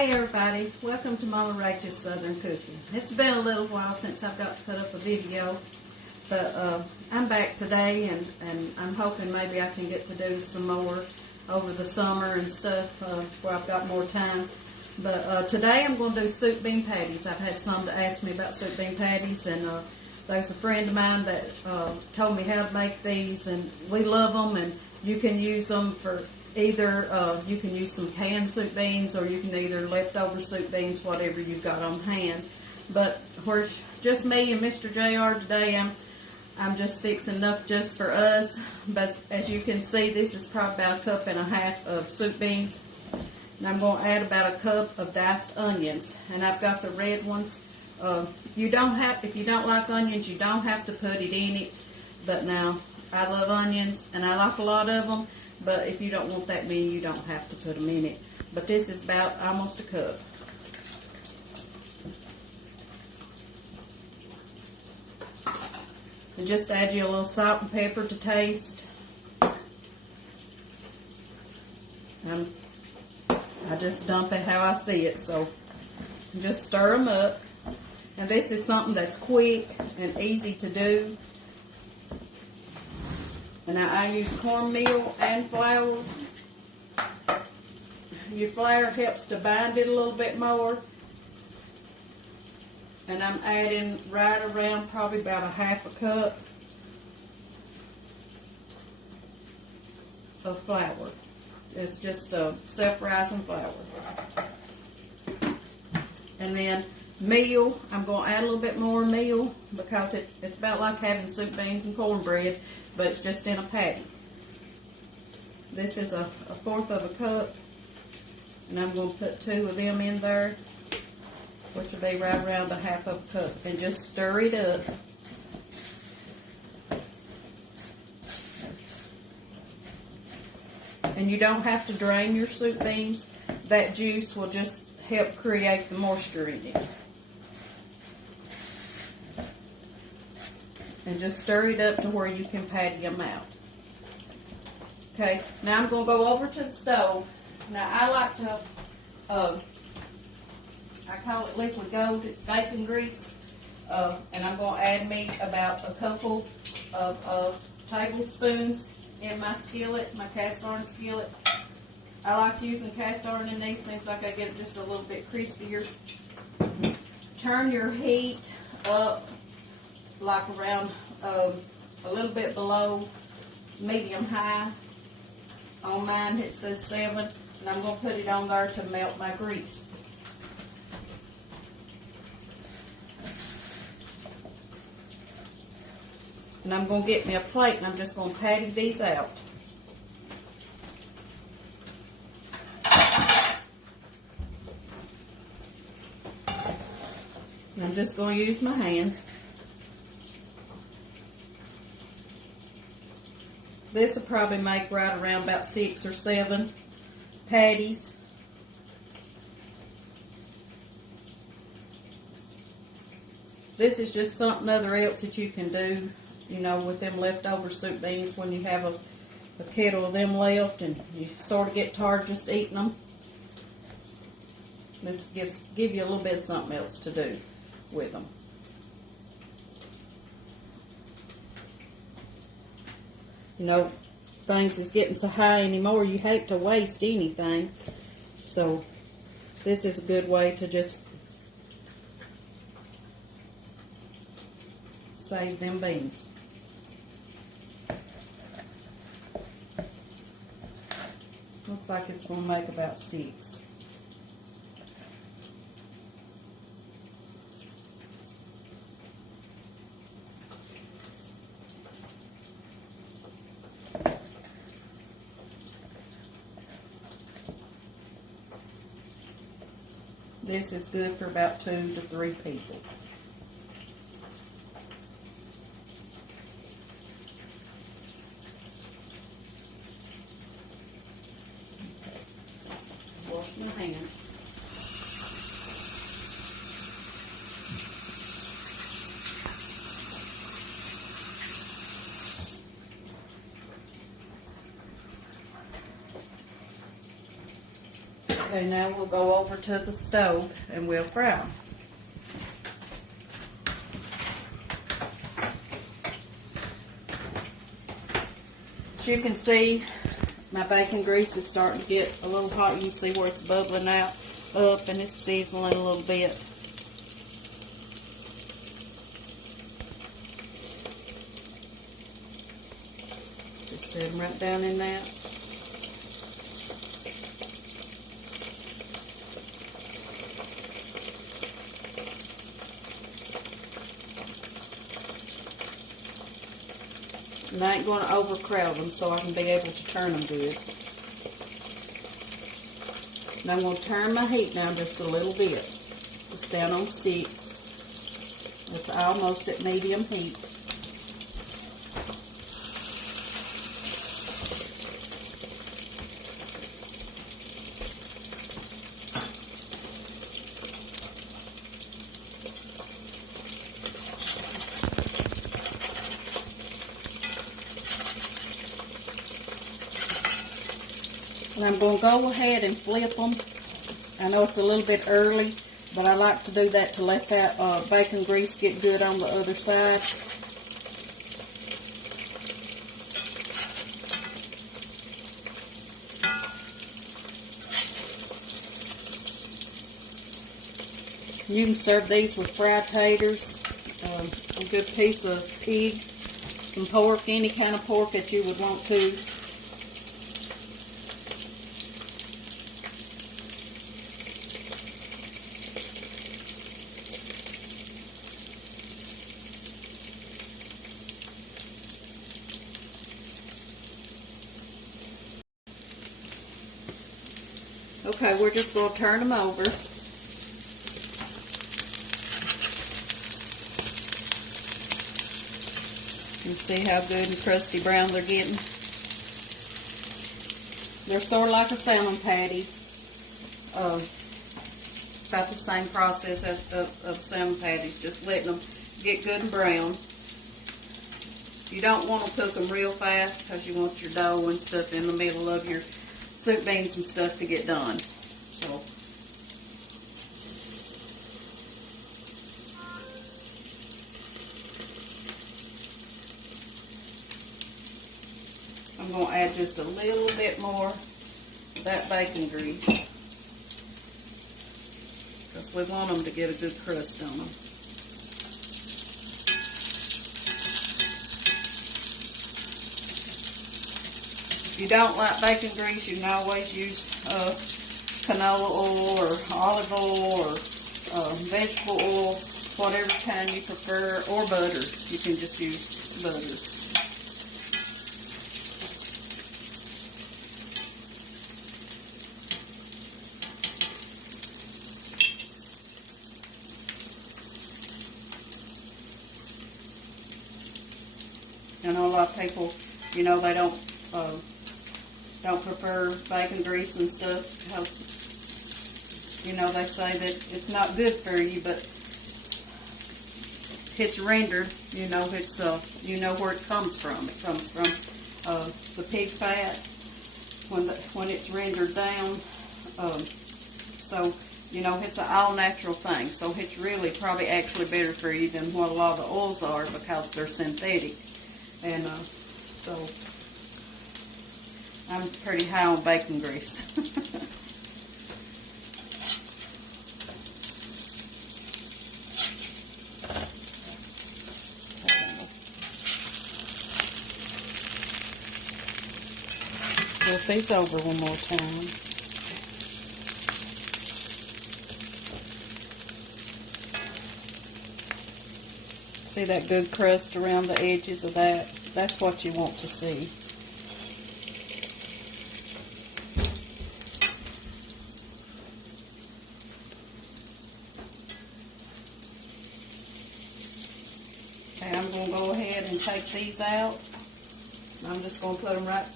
Hey everybody, welcome to Mama Rachel's Southern Cooking. It's been a little while since I've got to put up a video, but I'm back today and I'm hoping maybe I can get to do some more over the summer and stuff where I've got more time. But today I'm going to do soup bean patties. I've had some to ask me about soup bean patties, and there's a friend of mine that told me how to make these, and we love them, and you can use them for either you can use some canned soup beans, or you can either leftover soup beans, whatever you've got on hand. But where's just me and Mr. JR today, I'm just fixing enough just for us. But as you can see, this is probably about 1.5 cups of soup beans. And I'm going to add about 1 cup of diced onions, and I've got the red ones. You don't have, if you don't like onions, you don't have to put it in it. But now I love onions, and I like a lot of them. But if you don't want that many, you don't have to put them in it. But this is about almost 1 cup. And just add you a little salt and pepper to taste. I just dump it how I see it, so just stir them up. And this is something that's quick and easy to do. And I use cornmeal and flour. Your flour helps to bind it a little bit more. And I'm adding right around probably about 1/2 cup of flour. It's just self-rising flour. And then meal, I'm going to add a little bit more meal because it's about like having soup beans and cornbread, but it's just in a patty. This is a 1/4 cup, and I'm going to put 2 of them in there, which will be right around 1/2 cup, and just stir it up. And you don't have to drain your soup beans. That juice will just help create the moisture in it. And just stir it up to where you can patty them out. Okay, now I'm going to go over to the stove. Now I like to, I call it liquid gold, it's bacon grease. And I'm going to add me about a couple of tablespoons in my skillet, my cast iron skillet. I like using cast iron in these, seems like I get it just a little bit crispier. Turn your heat up like around a little bit below medium high. On mine it says 7, and I'm going to put it on there to melt my grease. And I'm going to get me a plate, and I'm just going to patty these out. And I'm just going to use my hands. This will probably make right around about 6 or 7 patties. This is just something other else that you can do, you know, with them leftover soup beans when you have a kettle of them left and you sort of get tired just eating them. This give you a little bit of something else to do with them. You know, things is getting so high anymore, you hate to waste anything. So this is a good way to just save them beans. Looks like it's going to make about 6. This is good for about 2 to 3 people. Okay. Wash my hands. Okay, now we'll go over to the stove and we'll fry them. As you can see, my bacon grease is starting to get a little hot. You can see where it's bubbling out up and it's sizzling a little bit. Just set them right down in that. And I ain't going to overcrowd them so I can be able to turn them good. And I'm going to turn my heat down just a little bit. Just down on 6. It's almost at medium heat. And I'm going to go ahead and flip them. I know it's a little bit early, but I like to do that to let that bacon grease get good on the other side. You can serve these with fried taters, a good piece of pig, some pork, any kind of pork that you would want to. Okay, we're just going to turn them over. You see how good and crusty brown they're getting. They're sort of like a salmon patty. It's about the same process as of salmon patties, just letting them get good and brown. You don't want to cook them real fast because you want your dough and stuff in the middle of your soup beans and stuff to get done. So I'm going to add just a little bit more of that bacon grease because we want them to get a good crust on them. If you don't like bacon grease, you can always use canola oil or olive oil or vegetable oil, whatever kind you prefer, or butter. You can just use butter. I know a lot of people, you know, they don't prefer bacon grease and stuff because, you know, they say that it's not good for you, but it's rendered, you know, it's you know where it comes from. It comes from the pig fat when it's rendered down. So, you know, it's an all natural thing. So it's really probably actually better for you than what a lot of the oils are because they're synthetic. And so I'm pretty high on bacon grease. Flip these over one more time. See that good crust around the edges of that? That's what you want to see. Okay, I'm going to go ahead and take these out. I'm just going to put them right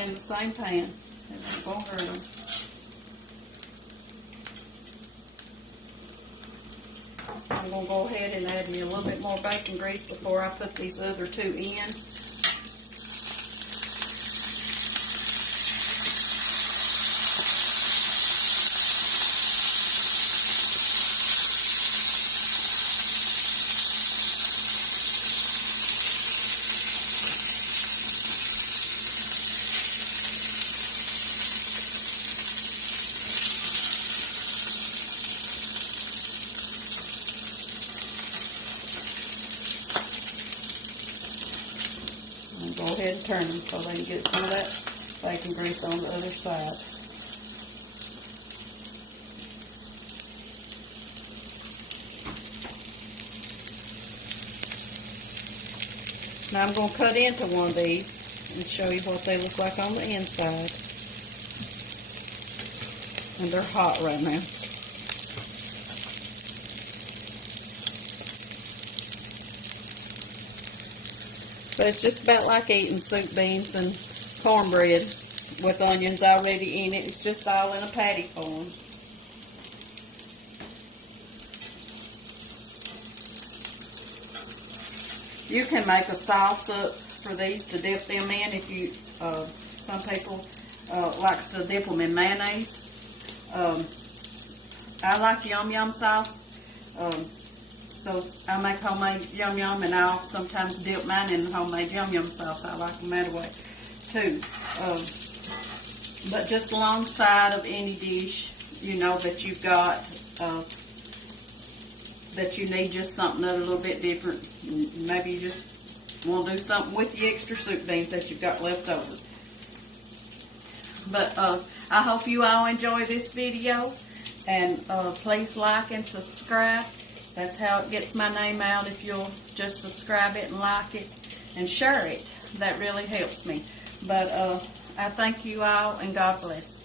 in the same pan. And I'm going to hurt them. I'm going to go ahead and add me a little bit more bacon grease before I put these other two in. turn them so they can get some of that bacon grease on the other side. Now I'm going to cut into one of these and show you what they look like on the inside. And they're hot right now. But it's just about like eating soup beans and cornbread with onions already in it. It's just all in a patty form. You can make a sauce up for these to dip them in if you, some people likes to dip them in mayonnaise. I like Yum Yum sauce. So I make homemade Yum Yum, and I'll sometimes dip mine in homemade Yum Yum sauce. I like them that way too. But just alongside of any dish, you know, that you've got, that you need just something that's a little bit different. Maybe you just want to do something with the extra soup beans that you've got left over. But I hope you all enjoy this video, and please like and subscribe. That's how it gets my name out. If you'll just subscribe it and like it and share it, that really helps me. But I thank you all, and God bless.